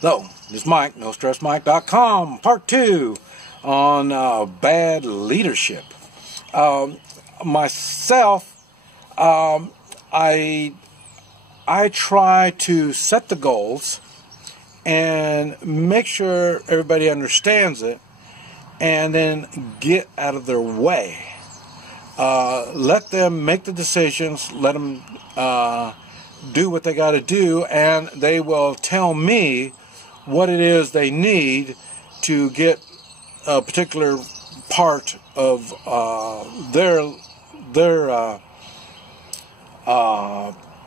So, this is Mike, NoStressMike.com, part 2 on bad leadership. Myself, I try to set the goals and make sure everybody understands it, and then get out of their way. Let them make the decisions, let them do what they got to do, and they will tell me what it is they need to get a particular part of their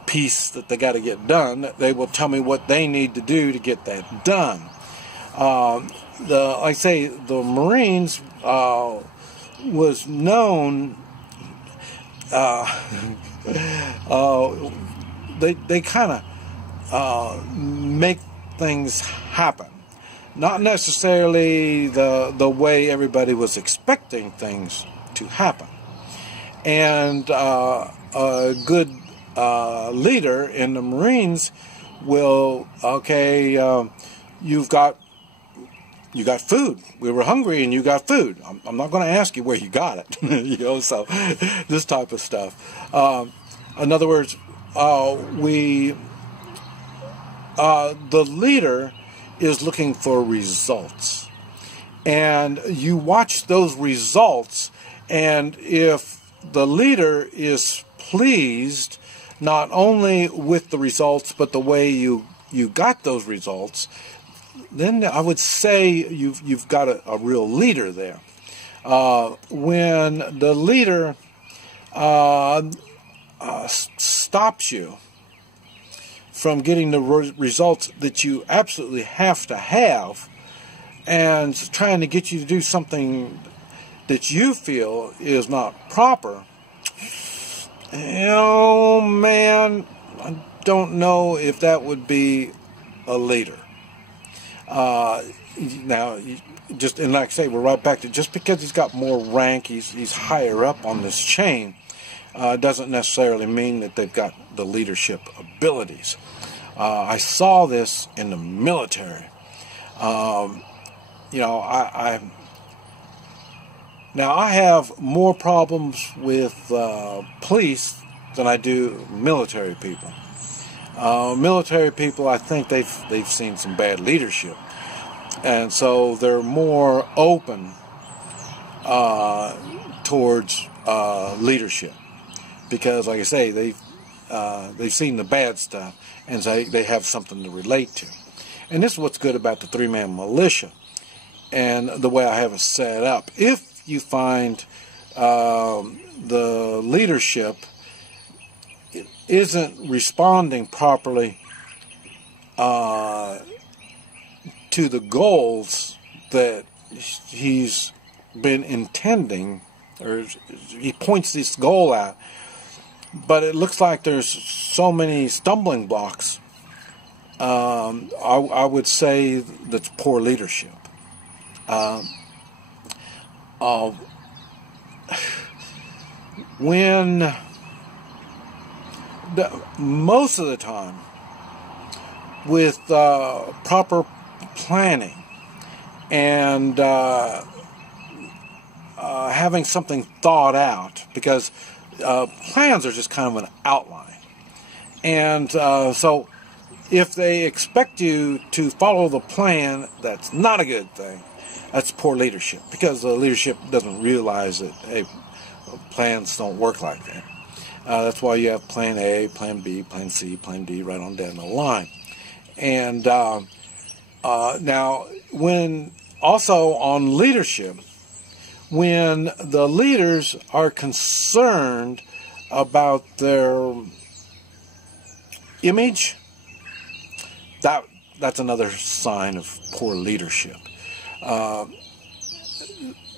piece that they got to get done. They will tell me what they need to do to get that done. Like I say, the Marines was known. They kind of make things happen, not necessarily the way everybody was expecting things to happen. And a good leader in the Marines will, you got food. We were hungry and you got food. I'm not going to ask you where you got it. So this type of stuff. In other words, the leader is looking for results, and you watch those results, and if the leader is pleased not only with the results but the way you got those results, then I would say you've got a real leader there. When the leader stops you from getting the results that you absolutely have to have, and trying to get you to do something that you feel is not proper, man, I don't know if that would be a leader. Now, and like I say, we're right back to, just because he's got more rank, he's higher up on this chain, doesn't necessarily mean that they've got the leadership abilities. I saw this in the military. I have more problems with police than I do military people. Military people, I think they've seen some bad leadership, and so they're more open towards leadership, because, like I say, they've seen the bad stuff, and so they have something to relate to. And this is what's good about the three-man militia and the way I have it set up. If you find the leadership isn't responding properly to the goals that he's been intending, or he points this goal out, but it looks like there's so many stumbling blocks, I would say that's poor leadership. Most of the time, with proper planning and having something thought out, because plans are just kind of an outline, and so if they expect you to follow the plan, that's not a good thing. That's poor leadership, because the leadership doesn't realize that, hey, plans don't work like that. That's why you have plan A, plan B, plan C, plan D, right on down the line. And now, when also on leadership, when the leaders are concerned about their image, that's another sign of poor leadership.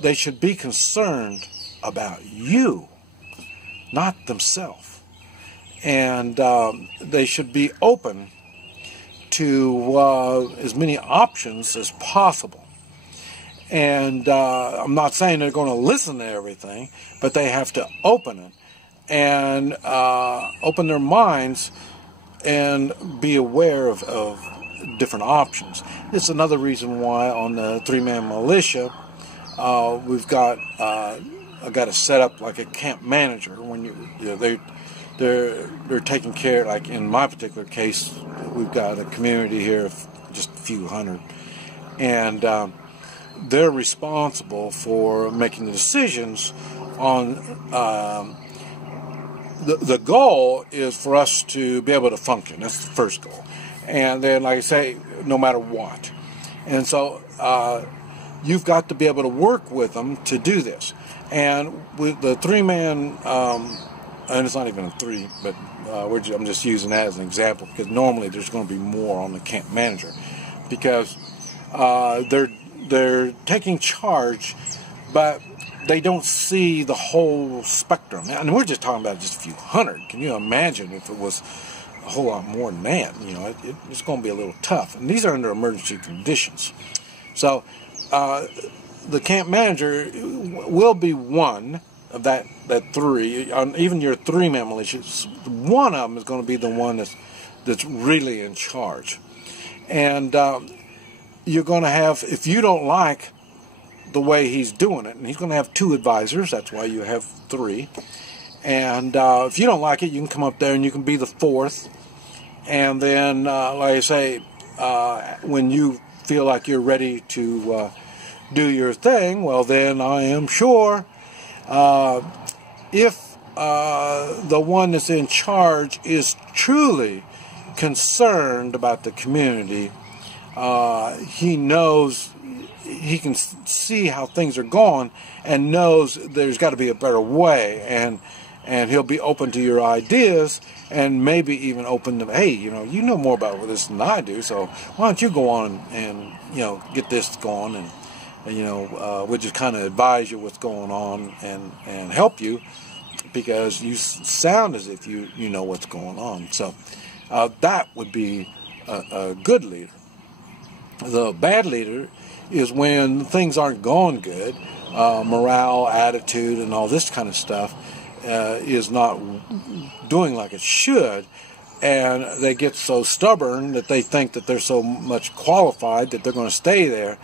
They should be concerned about you, not themselves. And they should be open to as many options as possible. And I'm not saying they're going to listen to everything, but they have to open it and open their minds and be aware of different options. This is another reason why on the three-man militia, we've got I got to set up like a camp manager. When they're taking care, like in my particular case, we've got a community here of just a few hundred, and they're responsible for making the decisions on. The goal is for us to be able to function. That's the first goal, and then, like I say, no matter what, and so you've got to be able to work with them to do this. And with the three-man, and it's not even a three, but I'm just using that as an example, because normally there's going to be more on the camp manager, because they're taking charge, but they don't see the whole spectrum. And we're just talking about just a few hundred. Can you imagine if it was a whole lot more than that? You know, it's going to be a little tough. And these are under emergency conditions. So the camp manager will be one of that three. Even your three-man militia, one of them is going to be the one that's really in charge. And you're going to have, if you don't like the way he's doing it, and he's going to have 2 advisors, that's why you have 3, and if you don't like it, you can come up there and you can be the 4th, and then like I say, when you feel like you're ready to do your thing, well then I am sure if the one that's in charge is truly concerned about the community, he knows, he can see how things are going and knows there's got to be a better way, and he'll be open to your ideas, and maybe even open to, hey, you know more about this than I do, so why don't you go on and get this going, and we'll just kind of advise you what's going on and help you, because you sound as if you know what's going on. So that would be a good leader. The bad leader is when things aren't going good, morale, attitude, and all this kind of stuff is not doing like it should, and they get so stubborn that they think that they're so much qualified that they're going to stay there.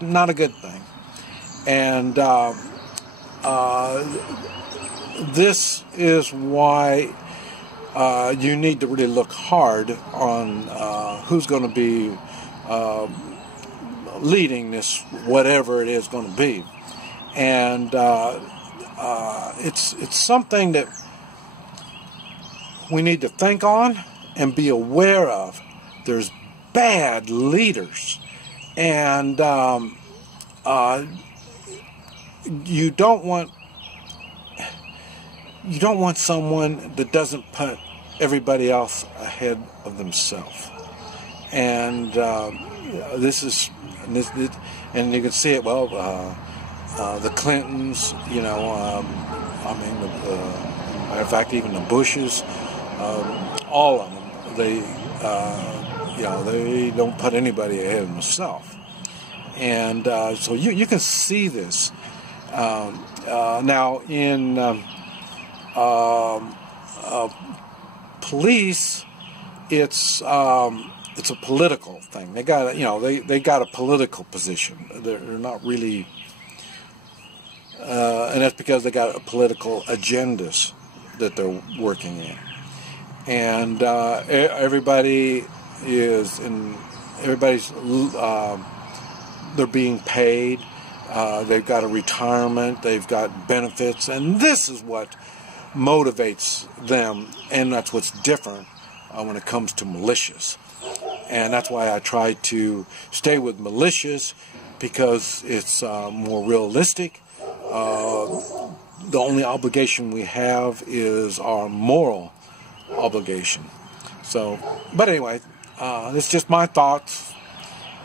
Not a good thing. And this is why you need to really look hard on who's going to be leading this, whatever it is going to be. And it's something that we need to think on and be aware of. There's bad leaders, and you don't want someone that doesn't put everybody else ahead of themselves. And and you can see it. Well, the Clintons, matter of fact, even the Bushes, all of them, they don't put anybody ahead of themselves. And so you can see this now in police. It's a political thing. They got they got a political position. They're not really, and that's because they got political agendas that they're working in, and everybody's they're being paid. They've got a retirement. They've got benefits, and this is what motivates them, and that's what's different when it comes to militias. And that's why I try to stay with militias, because it's more realistic. The only obligation we have is our moral obligation. So, but anyway, it's just my thoughts.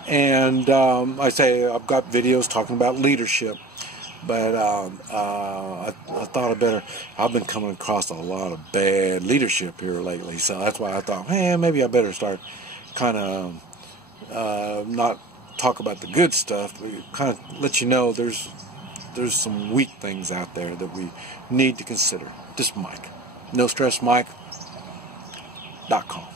And I say I've got videos talking about leadership, but I thought I've been coming across a lot of bad leadership here lately, so that's why I thought, hey, maybe I better start kind of not talk about the good stuff, but kind of let you know there's some weak things out there that we need to consider. This is Mike, NoStressMike.com.